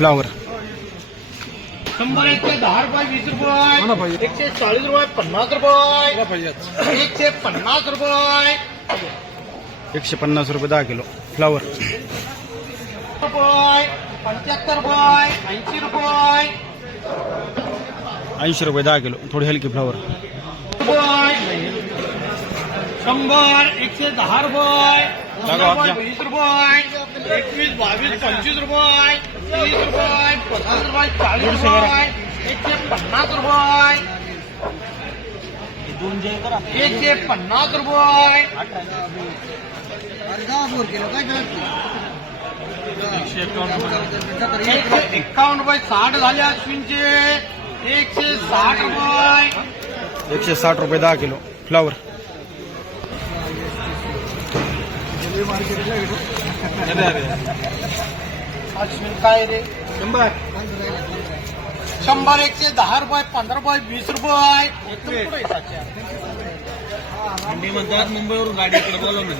Flower शंभर एकशे दहा रुपये। वीस रुपये एकशे चाळीस रुपये पन्नास रुपये। एकशे पन्नास रुपये। एकशे पन्नास रुपये दहा किलो फ्लावर रुपये पंच्याहत्तर रुपये ऐंशी रुपये। ऐंशी रुपये दहा किलो थोडी हलकी फ्लावर शंभर एकशे दहा रुपये। रुपये वाचा. वीस रुपये। एकवीस बावीस पंचवीस रुपये। तीस रुपये पस्तीस रुपये चाळीस रुपये एकशे पन्नास रुपये एकशे पन्नास रुपये एकशे एक्कावन्न रुपये साठ झाले अश्विनचे एकशे साठ रुपये एकशे साठ रुपये दहा किलो फ्लावर अश्विन काय रे? शंभर. शंभर एकशे दहा रुपये पंधरा रुपये वीस रुपये. म्हणतात मुंबईवरून गाडी इकडे बोलवलं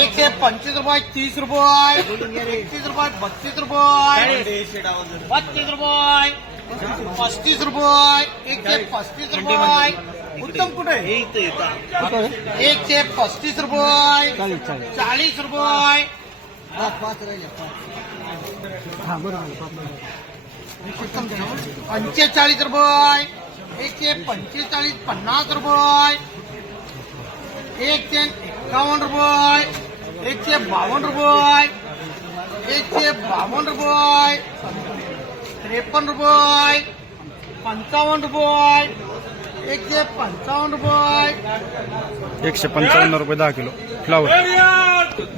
एकशे पंचवीस रुपये तीस रुपये. एकतीस रुपये बत्तीस रुपये. बत्तीस रुपये. पस्तीस रुपये. एकशे पस्तीस रुपये. उत्तम कुठे? एकशे पस्तीस रुपये. चाळीस रुपये. पंचेचाळीस रुपये एकशे पंचेचाळीस, पन्नास रुपये एकशे एक्कावन्न रुपये एकशे बावन्न रुपये एकशे बावन्न रुपये त्रेपन्न रुपये पंचावन्न रुपये एकशे पंचावन्न रुपये एकशे पंचावन्न रुपये दहा किलो. फ्लावर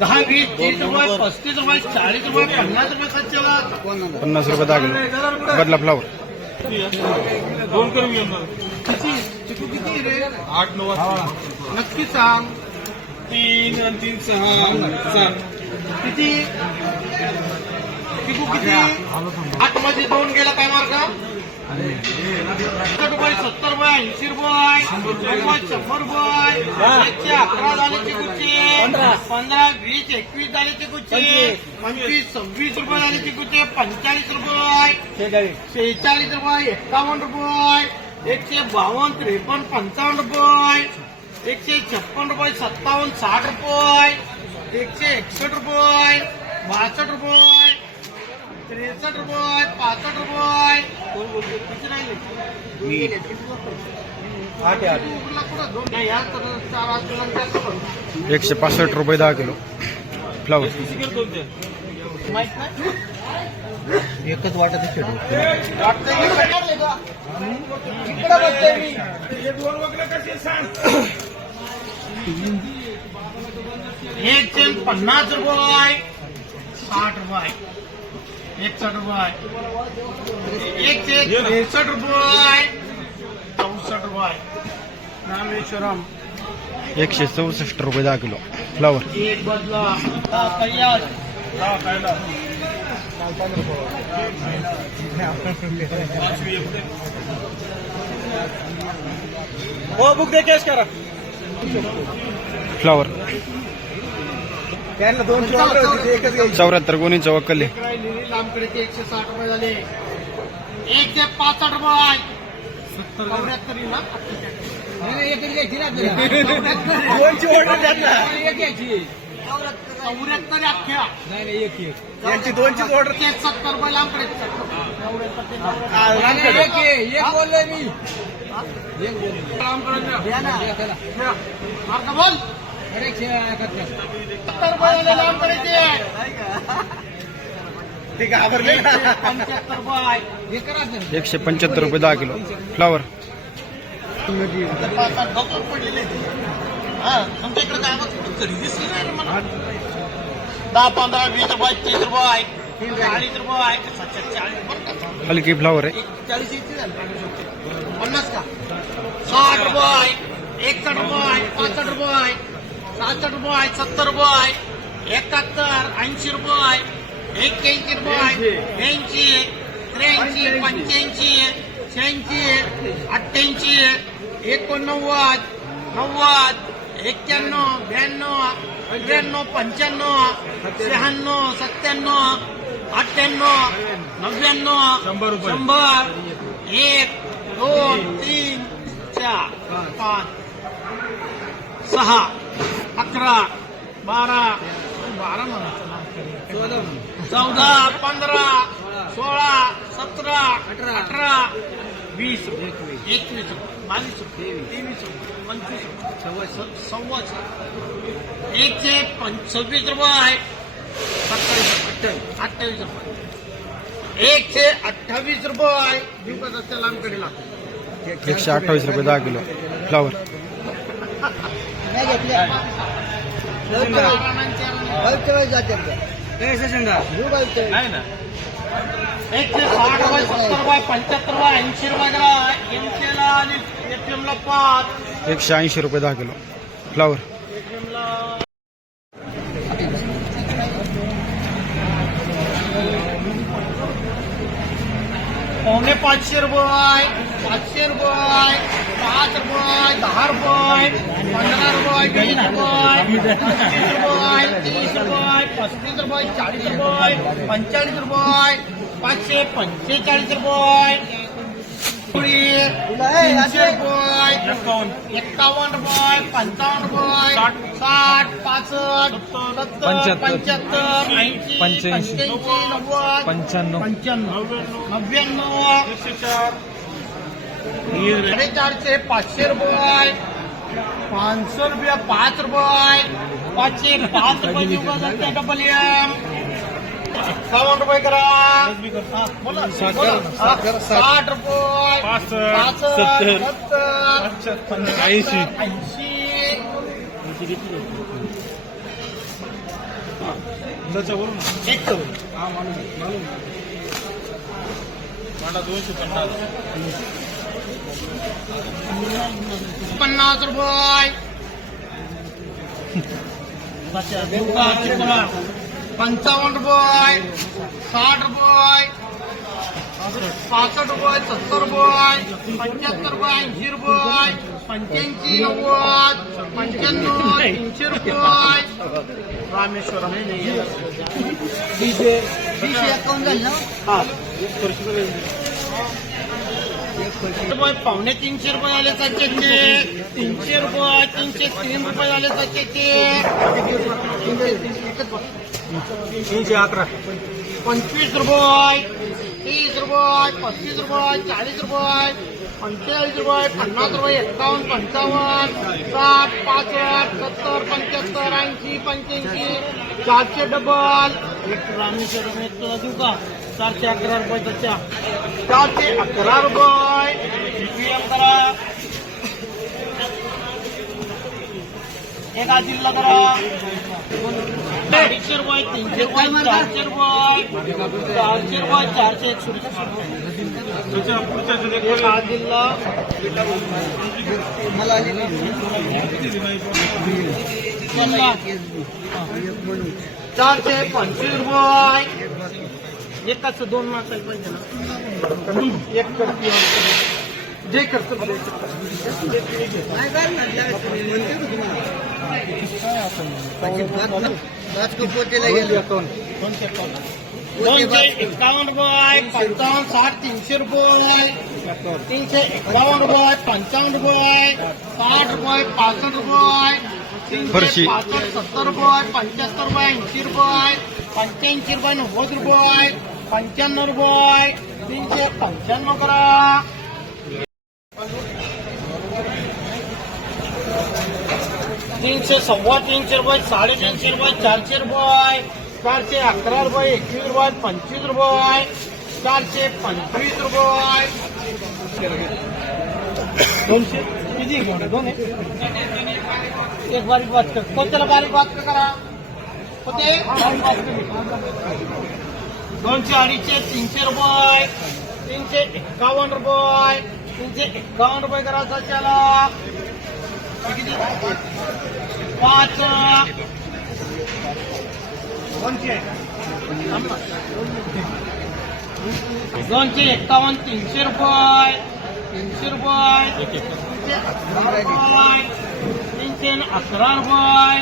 दहा वीस तीस रुपये पस्तीस रुपये चाळीस रुपये पन्नास रुपये सच्चे पन्नास रुपये दहा किलो बदला फ्लावर दोन किती? चिकू किती रे? आठ नऊ नक्की सांग. तीन आणि तीन सहा किती? चिकू किती? आतमध्ये दोन गेला काय मार्ग? रुपये सत्तर रुपये ऐंशी रुपये रुपये शंभर रुपये एकशे अकरा झाले चिकूचे पंधरा. वीस एकवीस झाले चिकूचे पंचवीस. सव्वीस रुपये झाले चिकूचे पंचेचाळीस रुपये शेहेचाळीस. रुपये एक्कावन्न रुपये एकशे बावन्न त्रेपन्न पंचावन्न रुपये एकशे छप्पन रुपये सत्तावन्न साठ रुपये एकशे एकसष्ट रुपये बासष्ट रुपये त्रेसष्ट रुपये पासष्ट रुपये. किती राहिले आठ एकशे पासष्ट रुपये दहा किलो. फ्लावर एकच वाटत. एकशे पन्नास रुपये. साठ रुपये. एकसष्ट रुपये एकशे त्रेसष्ट रुपये चौसष्ट रुपये रामेश्वरम. एकशे चौसष्ट रुपये दहा किलो. फ्लावर एक बदला. तयार. हो बुक दे त्यांना दोन एकच घ्यायची चौऱ्याहत्तर गोणीचं वक्कले राहिलेली लांबकडेचे एकशे साठ रुपये झाले एकशे पासष्ट रुपये चौऱ्याहत्तर ना दोनची ऑर्डर त्यांना चौऱ्याहत्तर अख्ख्या यांची दोनचीच ऑर्डर एकशे सत्तर रुपये लांबकडे मार्ग बोल सत्तर रुपये झाले लांबकडेचे ते पंच्याहत्तर रुपये एकशे पंच्याहत्तर रुपये दहा किलो फ्लावर तुमच्या इकडे काय मग घरी दिसली नाही रे मला. दहा पंधरा वीस रुपये तीस रुपये चाळीस रुपये सत्तर चाळीस बरं का हलकी फ्लावर आहे। चाळीस इतकी झाली पन्नास का? साठ रुपये एकसष्ट रुपये पासष्ट रुपये सहासष्ट रुपये सत्तर रुपये एकाहत्तर ऐंशी रुपये एक्क्याऐंशी रुपये ऐंशी त्र्याऐंशी पंच्याऐंशी शहाऐंशी अठ्ठ्याऐंशी एकोणनव्वद नव्वद एक्क्याण्णव ब्याण्णव त्र्याण्णव पंच्याण्णव शहाण्णव सत्त्याण्णव अठ्ठ्याण्णव नव्याण्णव. शंभर एक दोन तीन चार पाच सहा. अकरा बारा बारा म्हणायचं ना. चौदा पंधरा सोळा सतरा अठरा वीस एकवीस बावीस तेवीस पंचवीस स- सव्वाच एकशे पंच सव्वीस रुपये सत्तावीस अठ्ठावीस अठ्ठावीस रुपये. एकशे अठ्ठावीस रुपये दिवसाचा सलामकडे लागतो एकशे अठ्ठावीस रुपये दहा किलो. फ्लावर एकशे साठ रुपये सत्तर रुपये पंच्याहत्तर रुपये ऐंशी रुपये करा एमसीला आणि एटीएमला पाच एकशे ऐंशी रुपये दहा किलो. फ्लावर पावणे पाचशे रुपये पाचशे रुपये पाच रुपये दहा रुपये पंधरा रुपये वीस रुपये पंचवीस रुपये तीस रुपये पस्तीस रुपये चाळीस रुपये पंचेचाळीस रुपये पाचशे पंचेचाळीस रुपये तीनशे रुपये एक्कावन्न रुपये पंचावन्न रुपये साठ पासष्ट सत्तर पंच्याहत्तर. पंच्याहत्तर ऐंशी पंच्याऐंशी. पंच्याऐंशी नव्वद पंच्याण्णव पंच्याण्णव नव्याण्णव साडेचारशे पाचशे रुपये पाचशे रुपये पाच रुपये पाचशे पाच रुपये डबल एम एक्कावन्न रुपये करा. साठ रुपये. पासष्ट सत्तर. ऐंशी. ऐंशी. एक करू पन्नास रुपये। पंचावन्न रुपये साठ रुपये पासष्ट रुपये सत्तर रुपये पंच्याहत्तर रुपये ऐंशी रुपये पंच्याऐंशी नव्वद पंच्याण्णव तीनशे रुपये। रामेश्वरम हा रुपये पावणे तीनशे रुपये आले सध्याचे तीनशे रुपये तीनशे तीन रुपये आले सध्याचे तीनशे अकरा. पंचवीस रुपये तीस रुपये पस्तीस रुपये चाळीस रुपये पंचेचाळीस रुपये पन्नास रुपये एक्कावन्न पंचावन्न साठ पासष्ट सत्तर पंच्याहत्तर ऐंशी पंच्याऐंशी चारशे डबल. एक तुला देऊ का? चारशे अकरा रुपये त्याच्या. चारशे अकरा रुपये. पीएम करा. एक आदिलला करा. अडीचशे रुपये तीनशे रुपये चारशे रुपये. चारशे रुपये चारशे एकशे रुपये. एक आदिलला त्यांना चारशे पंचवीस रुपये. एकाच दोन मासायला पाहिजे ना एक करते जे करतो दोनशे एकावन्न रुपये पंचावन्न साठ तीनशे रुपये तीनशे एकावन्न रुपये पंचावन्न रुपये साठ रुपये पासष्ट रुपये तीनशे पासष्ट सत्तर रुपये पंच्याहत्तर रुपये ऐंशी रुपये पंच्याऐंशी रुपये नव्वद रुपये पंच्याण्णव रुपये तीनशे पंच्याण्णव करा. तीनशे सव्वा तीनशे रुपये साडेतीनशे रुपये चारशे रुपये चारशे अकरा रुपये एकवीस रुपये पंचवीस रुपये चारशे पंचवीस रुपये. दोनशे किती दोन एक? बारीक बात कोणत्याला बारीक बात करा? होते दोनशे अडीचशे तीनशे रुपये. तीनशे एक्कावन्न रुपये. तीनशे एक्कावन्न रुपये करायचा त्याला पाच. दोनशे. दोनशे एक्कावन्न तीनशे रुपये. तीनशे रुपये. तीनशे अकरा रुपये. तीनशे अकरा रुपये.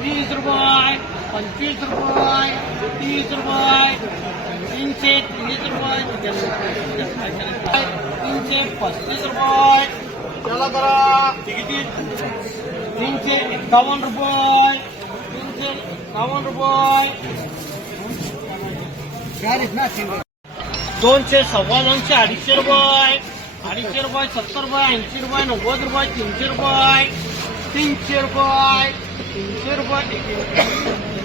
वीस रुपये. पंचवीस रुपये तीस रुपये तीनशे तीस रुपये तीनशे पस्तीस रुपये. त्याला करा. किती तीनशे एक्कावन्न रुपये तीनशे एक्कावन्न रुपये. दोनशे सव्वा दोनशे अडीचशे रुपये अडीचशे रुपये सत्तर रुपये ऐंशी रुपये नव्वद रुपये तीनशे रुपये तीनशे रुपये तीनशे रुपये